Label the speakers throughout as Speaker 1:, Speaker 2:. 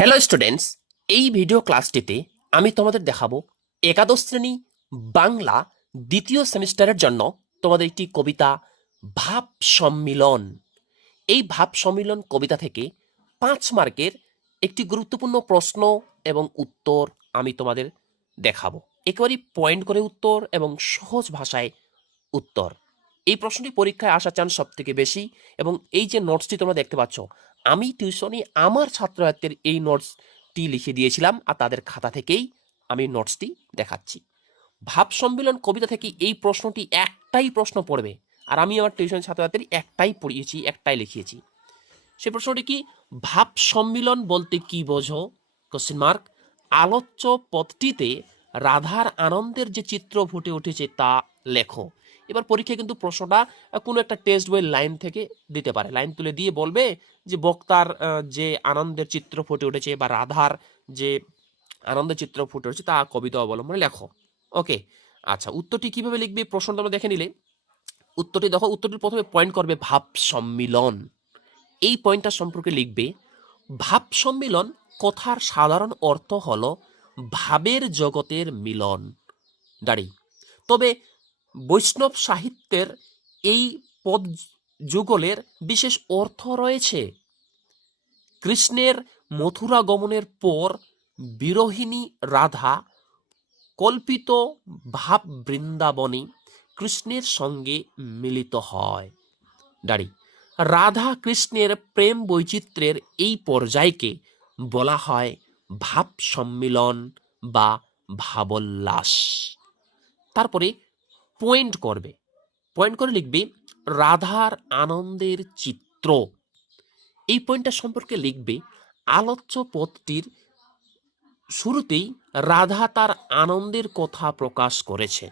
Speaker 1: Hello students এই video ক্লাসটিতে আমি তোমাদের দেখাবো একাদশ শ্রেণি বাংলা দ্বিতীয় সেমিস্টারের জন্য তোমাদের একটি কবিতা, ভাব সম্মিলন। এই ভাব সম্মিলন কবিতা থেকে পাঁচ মার্কের একটি গুরুত্বপূর্ণ প্রশ্ন এবং উত্তর আমি তোমাদের দেখাবো। একেবারেই পয়েন্ট করে উত্তর এবং সহজ ভাষায় উত্তর। এই প্রশ্নটি পরীক্ষায় আসার চান্স সব থেকে বেশি। এবং এই যে নোটসটি তোমরা দেখতে পাচ্ছ, আমি টিউশনে আমার ছাত্রছাত্রীর এই নোটসটি লিখে দিয়েছিলাম আর তাদের খাতা থেকেই আমি নোটসটি দেখাচ্ছি। ভাব সম্মেলন কবিতা থেকে এই প্রশ্নটি একটাই প্রশ্ন পড়বে আর আমি আমার টিউশন ছাত্রছাত্রীর একটাই পড়িয়েছি, একটাই লিখিয়েছি। সে প্রশ্নটি কি, ভাব সম্মিলন বলতে কি বোঝো? কোশ্চেন মার্ক আলোচ্য পদটিতে রাধার আনন্দের যে চিত্র ফুটে উঠেছে তা লেখো। এবার পরীক্ষায় কিন্তু প্রশ্নটা কোনো একটা টেস্ট বই লাইন থেকে দিতে পারে। লাইন তুলে দিয়ে বলবে যে, বক্তার যে আনন্দের চিত্র ফুটে উঠেছে বা রাধার যে আনন্দের চিত্র ফুটে উঠেছে তা কবিতা অবলম্বনে লেখো। ওকে আচ্ছা উত্তরটি কীভাবে লিখবে? প্রশ্ন তোমরা দেখে নিলে। উত্তরটি দেখো, উত্তরটি প্রথমে পয়েন্ট করবে ভাব সম্মিলন। এই পয়েন্টটা সম্পর্কে লিখবে, ভাব সম্মিলন কথার সাধারণ অর্থ হলো ভাবের জগতের মিলন। দাঁড়ি তবে বৈষ্ণব সাহিত্যের এই পদ যুগলের বিশেষ অর্থ রয়েছে। কৃষ্ণের মথুরা গমনের পর বিরোহিণী রাধা কল্পিত ভাব বৃন্দাবনে কৃষ্ণের সঙ্গে মিলিত হয়। দাঁড়ি, রাধা কৃষ্ণের প্রেম বৈচিত্র্যের এই পর্যায়কে বলা হয় ভাব সম্মিলন বা ভাবোল্লাস। তারপরে পয়েন্ট করবে। পয়েন্ট করে লিখবে, রাধার আনন্দের চিত্র। এই পয়েন্টটা সম্পর্কে লিখবে, আলোচ্য পথটির শুরুতেই রাধা তার আনন্দের কথা প্রকাশ করেছে?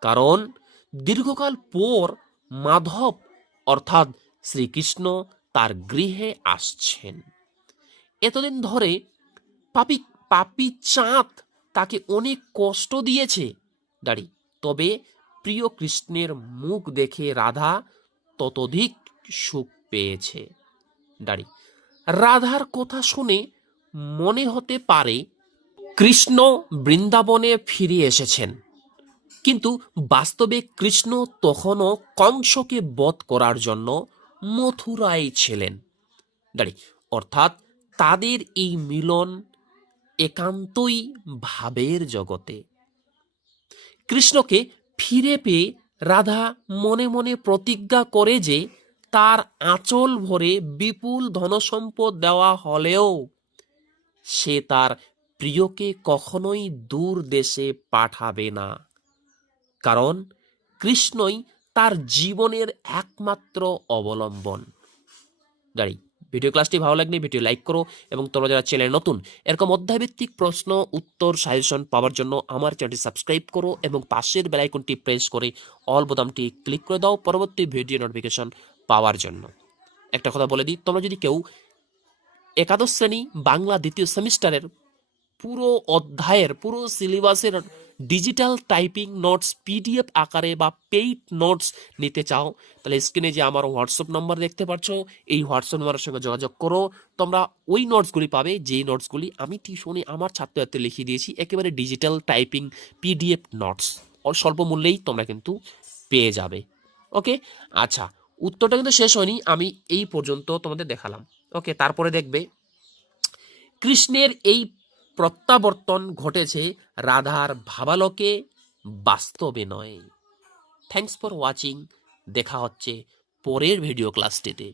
Speaker 1: কারণ দীর্ঘকাল পর মাধব, অর্থাৎ শ্রীকৃষ্ণ, তার গৃহে আসছেন। এতদিন ধরে পাপি পাপি চাঁদ তাকে অনেক কষ্ট দিয়েছে। দাঁড়ি তবে প্রিয় কৃষ্ণের মুখ দেখে রাধা ততোধিক সুখ পেয়েছে। দাঁড়ি, রাধার কথা শুনে মনে হতে পারে কৃষ্ণ বৃন্দাবনে ফিরে এসেছেন। কিন্তু বাস্তবে কৃষ্ণ তখনও কংসকে বধ করার জন্য মথুরায় ছিলেন। দাঁড়ি, অর্থাৎ তাদের এই মিলন একান্তই ভাবের জগতে। কৃষ্ণকে ফিরে পেয়ে রাধা মনে মনে প্রতিজ্ঞা করে যে তার আঁচল ভরে বিপুল ধনসম্পদ দেওয়া হলেও সে তার প্রিয়কে কখনোই দূর দেশে পাঠাবে না। কারণ কৃষ্ণই তার জীবনের একমাত্র অবলম্বন। দাঁড়ি ভিডিও ক্লাসটি ভালো লাগলে ভিডিও লাইক করো এবং তোমরা যারা চ্যানেল নতুন, এরকম অধ্যায়ভিত্তিক প্রশ্ন, উত্তর সাজেশন পাওয়ার জন্য আমার চ্যানেলটি সাবস্ক্রাইব করো এবং পাশের বেলাইকনটি প্রেস করে অল বোতামটি ক্লিক করে দাও পরবর্তী ভিডিও নোটিফিকেশন পাওয়ার জন্য। একটা কথা বলে দিই, তোমরা যদি কেউ একাদশ শ্রেণি বাংলা দ্বিতীয় সেমিস্টারের পুরো অধ্যায়ের, পুরো সিলেবাসের ডিজিটাল টাইপিং নোটস পিডিএফ আকারে বা পেইড নোটস নিতে চাও, তাহলে স্ক্রিনে যে আমার হোয়াটসঅ্যাপ নাম্বার দেখতে পাচ্ছ, এই হোয়াটসঅ্যাপ নাম্বারের সঙ্গে যোগাযোগ করো। তোমরা ওই নোটসগুলি পাবে, যেই নোটসগুলি আমি টিউশনে আমার ছাত্রছাত্রী লিখিয়ে দিয়েছি, একেবারে ডিজিটাল টাইপিং পিডিএফ নোটস স্বল্প মূল্যেই তোমরা কিন্তু পেয়ে যাবে। ওকে? আচ্ছা উত্তরটা কিন্তু শেষ হয়নি, আমি এই পর্যন্ত তোমাদের দেখালাম। ওকে, তারপরে দেখবে, কৃষ্ণের এই প্রত্যাবর্তন ঘটেছে রাধার ভাবালোকে বাস্তবে নয়। থ্যাংকস ফর ওয়াচিং দেখা হচ্ছে পরের ভিডিও ক্লাসটিতে